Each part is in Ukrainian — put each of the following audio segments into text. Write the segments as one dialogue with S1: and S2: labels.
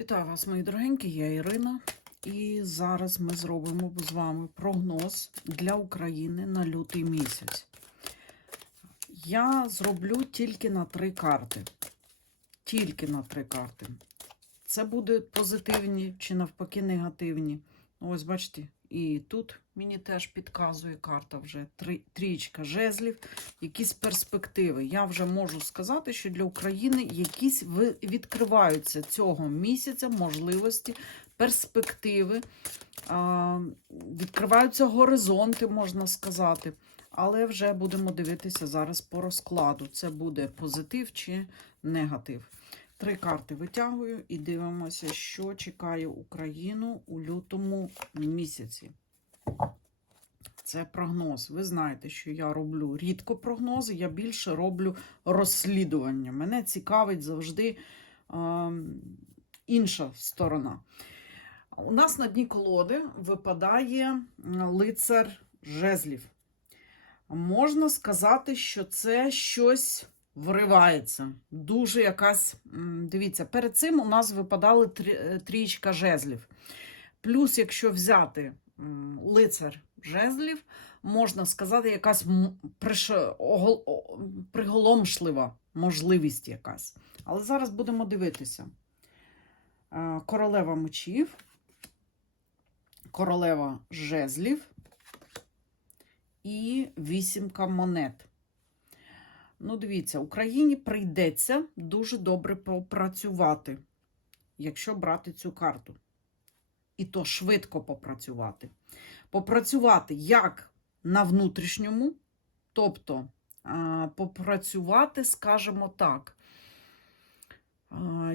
S1: Вітаю вас, мої дорогенькі, я Ірина. І зараз ми зробимо з вами прогноз для України на лютий місяць. Я зроблю тільки на три карти. Тільки на три карти. Це буде позитивні чи навпаки негативні. Ось бачите, і тут мені теж підказує карта вже три, трієчка жезлів, якісь перспективи. Я вже можу сказати, що для України якісь відкриваються цього місяця можливості, перспективи, відкриваються горизонти, можна сказати. Але вже будемо дивитися зараз по розкладу. Це буде позитив чи негатив. Три карти витягую і дивимося, що чекає Україну у лютому місяці. Це прогноз. Ви знаєте, що я роблю рідко прогнози, я більше роблю розслідування. Мене цікавить завжди е, інша сторона. У нас на дні колоди випадає лицар жезлів. Можна сказати, що це щось вривається. Дуже якась. Дивіться, перед цим у нас випадали е, трієчка жезлів. Плюс, якщо взяти лицар жезлів, можна сказати, якась приголомшлива можливість якась. Але зараз будемо дивитися. Королева мечів, королева жезлів і вісімка монет. Ну, дивіться, Україні прийдеться дуже добре попрацювати, якщо брати цю карту. І то швидко попрацювати. Попрацювати як на внутрішньому, тобто попрацювати, скажімо так.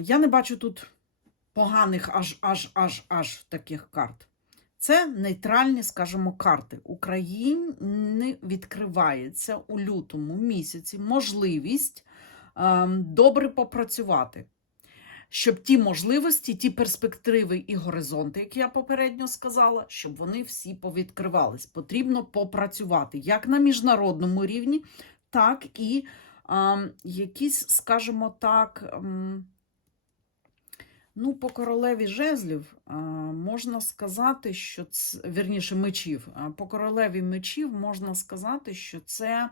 S1: Я не бачу тут поганих аж аж аж аж таких карт. Це нейтральні, скажімо, карти. Україні відкривається у лютому місяці можливість ем, добре попрацювати, щоб ті можливості, ті перспективи і горизонти, які я попередньо сказала, щоб вони всі повідкривались. Потрібно попрацювати як на міжнародному рівні, так і ем, якісь, скажімо так, ем, Ну, по королеві жезлів можна сказати, що це, вірніше, мечів. По королеві мечів можна сказати, що це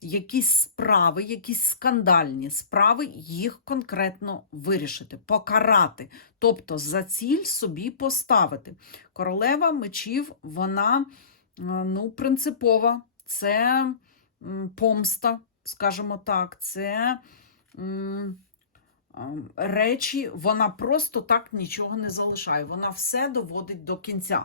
S1: якісь справи, якісь скандальні справи, їх конкретно вирішити, покарати, тобто за ціль собі поставити. Королева мечів, вона ну, принципова, це помста, скажімо так, це. Ем, речі, вона просто так нічого не залишає. Вона все доводить до кінця.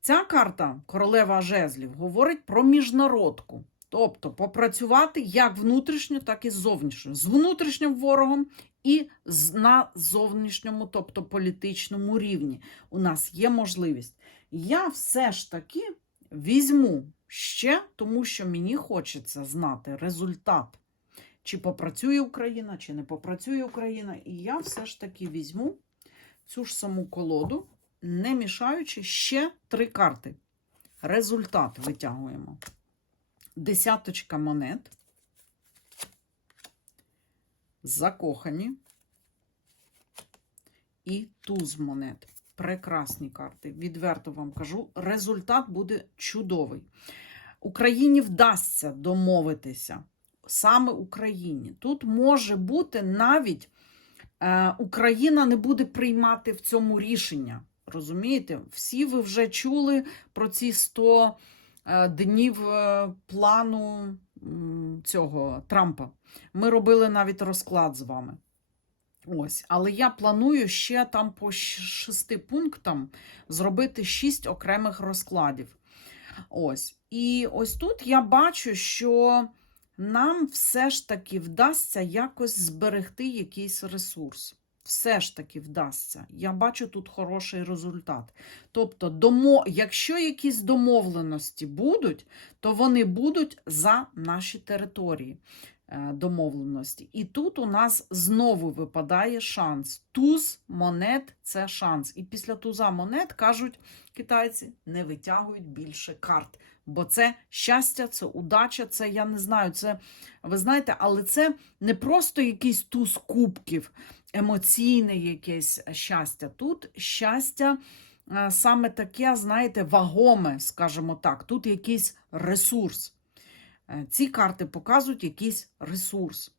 S1: Ця карта, королева жезлів, говорить про міжнародку. Тобто попрацювати як внутрішньо, так і зовнішньо. З внутрішнім ворогом і на зовнішньому, тобто політичному рівні. У нас є можливість. Я все ж таки візьму ще, тому що мені хочеться знати результат чи попрацює Україна, чи не попрацює Україна. І я все ж таки візьму цю ж саму колоду, не мішаючи ще три карти. Результат витягуємо. Десяточка монет. Закохані. І туз монет. Прекрасні карти. Відверто вам кажу, результат буде чудовий. Україні вдасться домовитися саме Україні. Тут може бути навіть е, Україна не буде приймати в цьому рішення. Розумієте? Всі ви вже чули про ці 100 е, днів е, плану цього Трампа. Ми робили навіть розклад з вами. Ось, але я планую ще там по шести пунктам зробити шість окремих розкладів. Ось. І ось тут я бачу, що нам все ж таки вдасться якось зберегти якийсь ресурс. Все ж таки вдасться. Я бачу тут хороший результат. Тобто, домо... якщо якісь домовленості будуть, то вони будуть за наші території домовленості. І тут у нас знову випадає шанс. Туз монет це шанс. І після туза монет кажуть китайці, не витягують більше карт. Бо це щастя, це удача, це я не знаю. Це ви знаєте, але це не просто якийсь туз кубків. емоційне якесь щастя. Тут щастя е, саме таке, знаєте, вагоме, скажімо так. Тут якийсь ресурс. Е, Ці карти показують якийсь ресурс.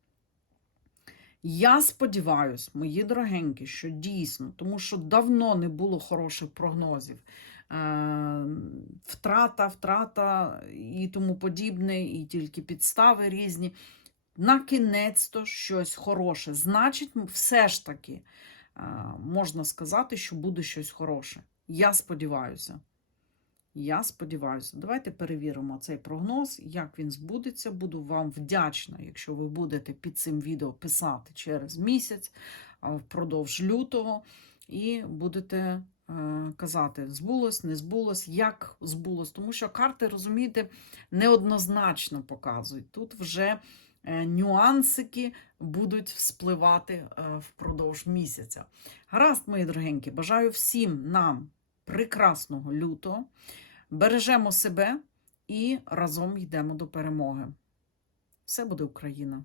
S1: Я сподіваюся, мої дорогенькі, що дійсно, тому що давно не було хороших прогнозів. Е, Втрата, втрата і тому подібне, і тільки підстави різні. На кінець то щось хороше. Значить, все ж таки е, можна сказати, що буде щось хороше. Я сподіваюся. Я сподіваюся. Давайте перевіримо цей прогноз, як він збудеться. Буду вам вдячна, якщо ви будете під цим відео писати через місяць, впродовж лютого, і будете е, казати, збулось, не збулось, як збулось. Тому що карти, розумієте, неоднозначно показують. Тут вже е, нюансики будуть вспливати е, впродовж місяця. Гаразд, мої дорогенькі, бажаю всім нам прекрасного лютого. Бережемо себе і разом йдемо до перемоги. Все буде Україна!